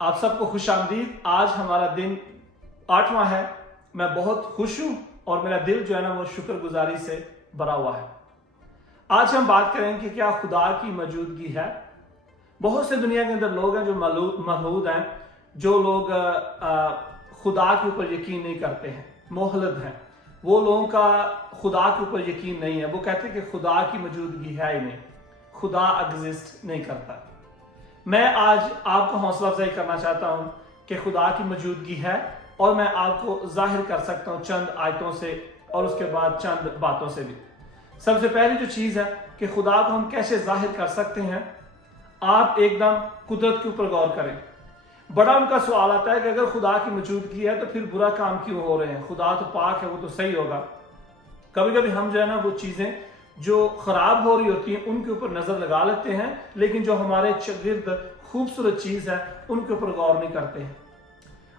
آپ سب کو خوش آمدید۔ آج ہمارا دن 8واں ہے۔ میں بہت خوش ہوں اور میرا دل جو ہے نا وہ شکر گزاری سے بھرا ہوا ہے۔ آج ہم بات کریں کہ کیا خدا کی موجودگی ہے۔ بہت سے دنیا کے اندر لوگ ہیں جو ملحود ہیں، جو لوگ خدا کے اوپر یقین نہیں کرتے ہیں، ملحد ہیں۔ وہ لوگوں کا خدا کے اوپر یقین نہیں ہے۔ وہ کہتے ہیں کہ خدا کی موجودگی ہے ہی نہیں، خدا ایگزسٹ نہیں کرتا۔ میں آج آپ کو حوصلہ افزائی کرنا چاہتا ہوں کہ خدا کی موجودگی ہے، اور میں آپ کو ظاہر کر سکتا ہوں چند آیتوں سے اور اس کے بعد چند باتوں سے بھی۔ سب سے پہلی جو چیز ہے کہ خدا کو ہم کیسے ظاہر کر سکتے ہیں، آپ ایک دم قدرت کے اوپر غور کریں۔ بڑا ان کا سوال آتا ہے کہ اگر خدا کی موجودگی ہے تو پھر برا کام کیوں ہو رہے ہیں؟ خدا تو پاک ہے، وہ تو صحیح ہوگا۔ کبھی کبھی ہم جو ہے نا وہ چیزیں جو خراب ہو رہی ہوتی ہیں ان کے اوپر نظر لگا لیتے ہیں، لیکن جو ہمارے چرگرد خوبصورت چیز ہے ان کے اوپر غور نہیں کرتے ہیں۔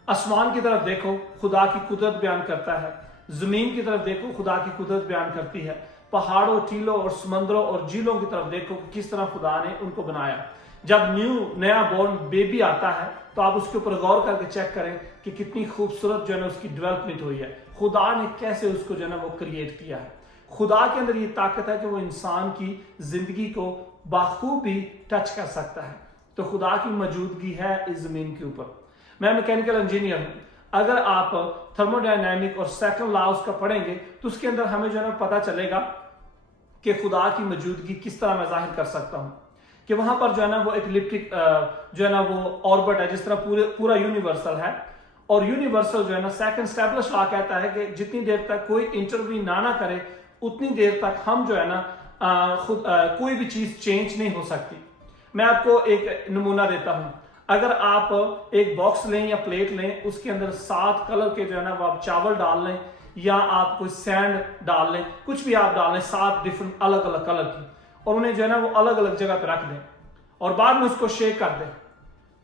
آسمان کی طرف دیکھو، خدا کی قدرت بیان کرتا ہے۔ زمین کی طرف دیکھو، خدا کی قدرت بیان کرتی ہے۔ پہاڑوں، ٹیلوں اور سمندروں اور جھیلوں کی طرف دیکھو کہ کس طرح خدا نے ان کو بنایا۔ جب نیا بورن بیبی آتا ہے تو آپ اس کے اوپر غور کر کے چیک کریں کہ کتنی خوبصورت جو ہے نا اس کی ڈیولپمنٹ ہوئی ہے، خدا نے کیسے اس کو جو ہے نا وہ کریٹ کیا ہے۔ خدا کے اندر یہ طاقت ہے کہ وہ انسان کی زندگی کو بخوبی ٹچ کر سکتا ہے۔ تو خدا کی موجودگی ہے اس زمین کے اوپر۔ میں میکینیکل انجینئر ہوں۔ اگر آپ تھرمو ڈائنامک اور سیکنڈ لاؤز کا پڑھیں گے تو اس کے اندر ہمیں جو ہے نا پتہ چلے گا کہ خدا کی موجودگی کس طرح میں ظاہر کر سکتا ہوں، کہ وہاں پر جو ہے نا وہ ایک الپٹک جو ہے نا وہ آربٹ ہے، جس طرح پورا یونیورسل ہے، اور یونیورسل جو ہے نا سیکنڈ اسٹیبلش لا کہتا ہے کہ جتنی دیر تک کوئی انٹرویو نہ کرے اتنی دیر تک ہم جو ہے نا کوئی بھی چیز چینج نہیں ہو سکتی۔ میں آپ کو ایک نمونہ دیتا ہوں۔ اگر آپ ایک باکس لیں یا پلیٹ لیں، اس کے اندر 7 کلر کے جو ہے نا وہ آپ چاول ڈال لیں یا آپ کوئی سینڈ ڈال لیں، کچھ بھی آپ ڈال لیں، 7 ڈفرنٹ الگ الگ کلر کی، اور انہیں جو ہے نا وہ الگ الگ جگہ پہ رکھ دیں اور بعد میں اس کو شیک کر دیں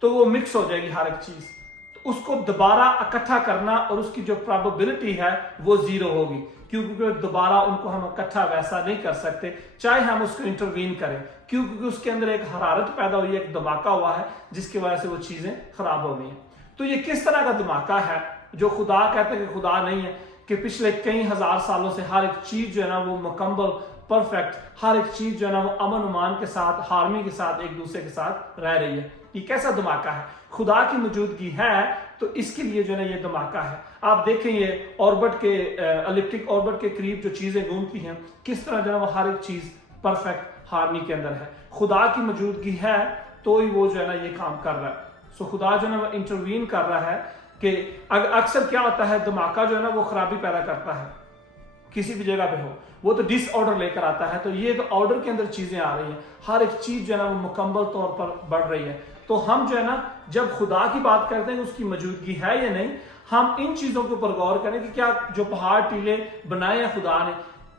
تو وہ مکس ہو جائے گی ہر ایک چیز۔ تو اس کو دوبارہ اکٹھا کرنا اور اس کی جو پرابیبلٹی ہے وہ 0 ہوگی، کیونکہ دوبارہ ان کو ہم اکٹھا ویسا نہیں کر سکتے چاہے ہم اس کو انٹروین کریں، کیونکہ اس کے اندر ایک حرارت پیدا ہوئی ہے، ایک دھماکہ ہوا ہے جس کی وجہ سے وہ چیزیں خراب ہو گئی ہیں۔ تو یہ کس طرح کا دھماکہ ہے جو خدا کہتے ہیں کہ خدا نہیں ہے، کہ پچھلے کئی ہزار سالوں سے ہر ایک چیز جو ہے نا وہ مکمل پرفیکٹ، ہر ایک چیز جو ہے نا وہ امن امان کے ساتھ، ہارمی کے ساتھ، ایک دوسرے کے ساتھ رہ رہی ہے۔ یہ کیسا دھماکہ ہے؟ خدا کی موجودگی ہے تو اس کے لیے جو ہے نا یہ دھماکہ ہے۔ آپ دیکھیں یہ آربٹ کے الپٹک آربٹ کے قریب جو چیزیں گھومتی ہیں، کس طرح جو ہے وہ ہر ایک چیز پرفیکٹ ہارمی کے اندر ہے۔ خدا کی موجودگی ہے تو ہی وہ جو ہے نا یہ کام کر رہا ہے۔ سو خدا جو ہے نا وہ انٹروین کر رہا ہے کہ اکثر کیا ہوتا ہے، دھماکہ جو ہے نا وہ خرابی پیدا کرتا ہے کسی بھی جگہ پہ ہو، وہ تو ڈس آرڈر لے کر آتا ہے۔ تو یہ تو آرڈر کے اندر چیزیں آ رہی ہیں، ہر ایک چیز جو ہے نا وہ مکمل طور پر بڑھ رہی ہے۔ تو ہم جو ہے نا جب خدا کی بات کرتے ہیں کہ اس کی موجودگی ہے یا نہیں، ہم ان چیزوں کے اوپر غور کریں کہ کیا جو پہاڑ ٹیلے بنائے ہیں خدا نے،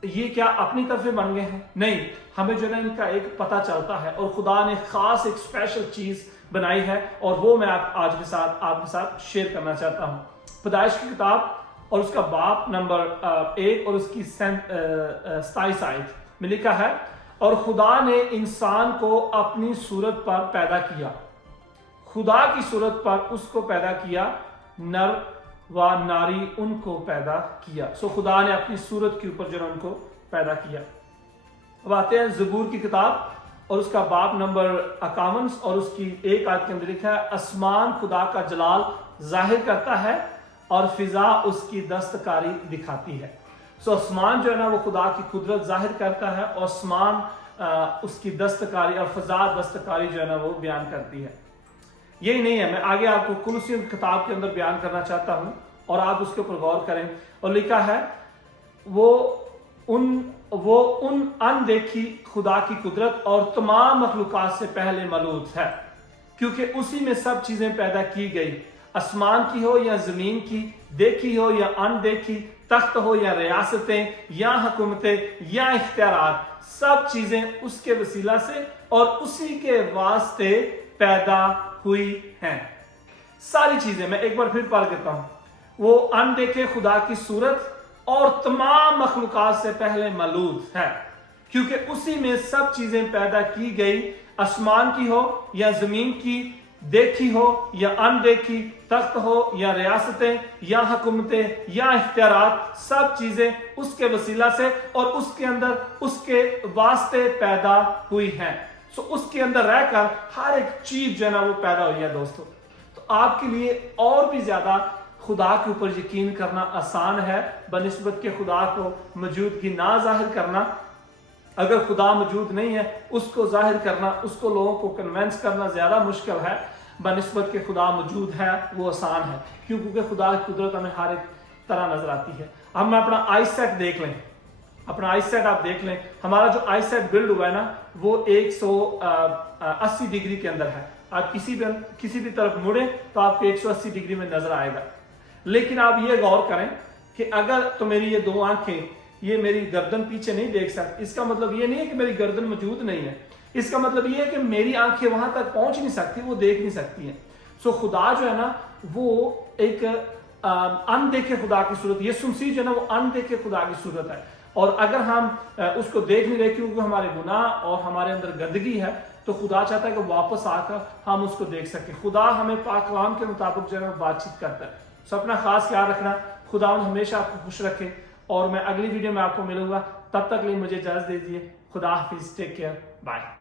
یہ کیا اپنی طرف سے بن گئے ہیں؟ نہیں، ہمیں جو ہے نا ان کا ایک پتہ چلتا ہے، اور خدا نے خاص ایک اسپیشل چیز بنائی ہے، اور وہ میں آج آپ کے ساتھ شیئر کرنا چاہتا ہوں۔ پیدائش کی کتاب اور اس کا باب نمبر 1 اور اس کی 27 آیت میں لکھا ہے، اور خدا نے انسان کو اپنی صورت پر پیدا کیا، خدا کی صورت پر اس کو پیدا کیا، نر و ناری ان کو پیدا کیا۔ سو خدا نے اپنی صورت کے اوپر جو ہے ان کو پیدا کیا۔ اب آتے ہیں زبور کی کتاب اور اس کا باب نمبر 51 اور اس کی 1 آیت کے اندر لکھا ہے، آسمان خدا کا جلال ظاہر کرتا ہے اور فضا اس کی دستکاری دکھاتی ہے۔ سو آسمان جو ہے نا وہ خدا کی قدرت ظاہر کرتا ہے، اور آسمان اس کی دستکاری اور فضا دستکاری جو ہے نا وہ بیان کرتی ہے۔ یہی نہیں ہے، میں آگے آپ کو کولوسیوں کی کتاب کے اندر بیان کرنا چاہتا ہوں اور آپ اس کے اوپر غور کریں، اور لکھا ہے وہ ان اندیکھی خدا کی قدرت اور تمام مخلوقات سے پہلے مولود ہے، کیونکہ اسی میں سب چیزیں پیدا کی گئی، آسمان کی ہو یا زمین کی، دیکھی ہو یا اندیکھی، تخت ہو یا ریاستیں یا حکومتیں یا اختیارات، سب چیزیں اس کے وسیلہ سے اور اسی کے واسطے پیدا ہوئی ہیں۔ ساری چیزیں، میں ایک بار پھر پڑھ دیتا ہوں، وہ اندیکھے خدا کی صورت اور تمام مخلوقات سے پہلے مولود ہے، کیونکہ اسی میں سب چیزیں پیدا کی گئی، آسمان کی ہو یا زمین کی، دیکھی ہو یا اندیکھی، تخت ہو یا ریاستیں یا حکومتیں یا اختیارات، سب چیزیں اس کے وسیلہ سے اور اس کے اندر اس کے واسطے پیدا ہوئی ہیں. اس کے اندر رہ کر ہر ایک چیز جو ہے نا وہ پیدا ہوئی ہے دوستو. تو آپ کے لیے اور بھی زیادہ خدا کے اوپر یقین کرنا آسان ہے بنسبت کے خدا کو موجودگی نہ ظاہر کرنا. اگر خدا موجود نہیں ہے اس کو ظاہر کرنا، اس کو لوگوں کو کنونس کرنا زیادہ مشکل ہے بنسبت کے خدا موجود ہے وہ آسان ہے، کیونکہ خدا کی قدرت ہمیں ہر ایک طرح نظر آتی ہے. ہم اپنا آئی سیٹ دیکھ لیں، اپنا آئی سیٹ آپ دیکھ لیں. ہمارا جو آئی سیٹ بلڈ ہوا ہے نا وہ 180 ڈگری کے اندر ہے. آپ کسی بھی طرف مڑیں تو آپ کو 180 ڈگری میں نظر آئے گا. لیکن آپ یہ غور کریں کہ اگر تو میری یہ دو آنکھیں یہ میری گردن پیچھے نہیں دیکھ سکتی، اس کا مطلب یہ نہیں ہے کہ میری گردن موجود نہیں ہے. اس کا مطلب یہ ہے کہ میری آنکھیں وہاں تک پہنچ نہیں سکتی، وہ دیکھ نہیں سکتی ہیں. خدا جو ہے نا وہ ایک اندیکھے خدا کی صورت، یسوع مسیح جو ہے نا وہ اندیکھے خدا کی صورت ہے. اور اگر ہم اس کو دیکھ نہیں رہے کیونکہ ہمارے گناہ اور ہمارے اندر گندگی ہے، تو خدا چاہتا ہے کہ واپس آ کر ہم اس کو دیکھ سکیں. خدا ہمیں پاک کلام کے مطابق جو ہے بات چیت کرتا ہے. اپنا خاص خیال رکھنا. خدا ہمیشہ آپ کو خوش رکھے، اور میں اگلی ویڈیو میں آپ کو ملوں گا. تب تک لیے مجھے اجازت دیجیے. خدا حافظ. Take care. بائے.